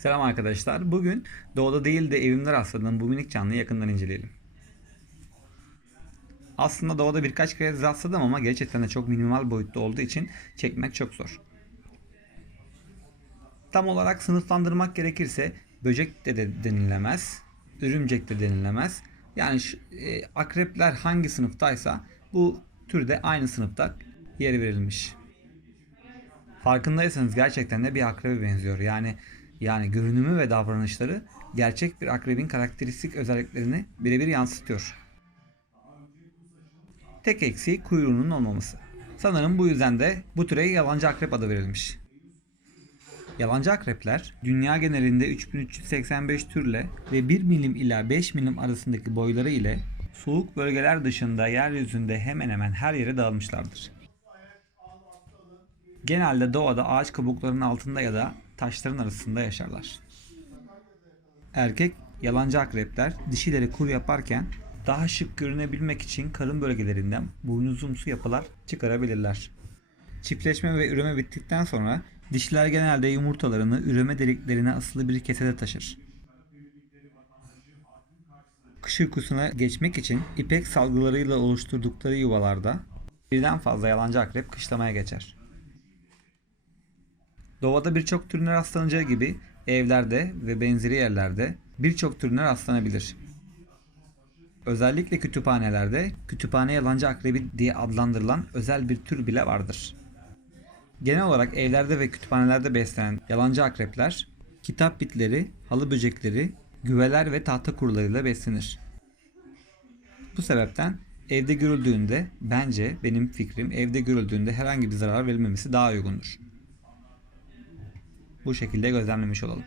Selam arkadaşlar. Bugün doğada değil de evimde rastladığım bu minik canlıyı yakından inceleyelim. Aslında doğada birkaç kez rastladım ama gerçekten de çok minimal boyutta olduğu için çekmek çok zor. Tam olarak sınıflandırmak gerekirse böcek de, de denilemez, örümcek de denilemez. Yani şu- e, akrepler hangi sınıftaysa bu türde aynı sınıfta yer verilmiş. Farkındaysanız gerçekten de bir akrebe benziyor. Yani yani görünümü ve davranışları gerçek bir akrebin karakteristik özelliklerini birebir yansıtıyor. Tek eksiği kuyruğunun olmaması. Sanırım bu yüzden de bu türe yalancı akrep adı verilmiş. Yalancı akrepler dünya genelinde 3385 türle ve 1 milim ila 5 milim arasındaki boyları ile soğuk bölgeler dışında yeryüzünde hemen hemen her yere dağılmışlardır. Genelde doğada ağaç kabuklarının altında ya da taşların arasında yaşarlar. Erkek yalancı akrepler dişileri kur yaparken daha şık görünebilmek için karın bölgelerinden boynuzumsu yapılar çıkarabilirler. Çiftleşme ve üreme bittikten sonra dişiler genelde yumurtalarını üreme deliklerine asılı bir kesede taşır. Kış uykusuna geçmek için ipek salgılarıyla oluşturdukları yuvalarda birden fazla yalancı akrep kışlamaya geçer. Doğada birçok türüne rastlanacağı gibi evlerde ve benzeri yerlerde birçok türüne rastlanabilir. Özellikle kütüphanelerde kütüphane yalancı akrebi diye adlandırılan özel bir tür bile vardır. Genel olarak evlerde ve kütüphanelerde beslenen yalancı akrepler kitap bitleri, halı böcekleri, güveler ve tahta kurularıyla beslenir. Bu sebepten evde görüldüğünde bence benim fikrim evde görüldüğünde herhangi bir zarar verilmemesi daha uygundur. Bu şekilde gözlemlemiş olalım.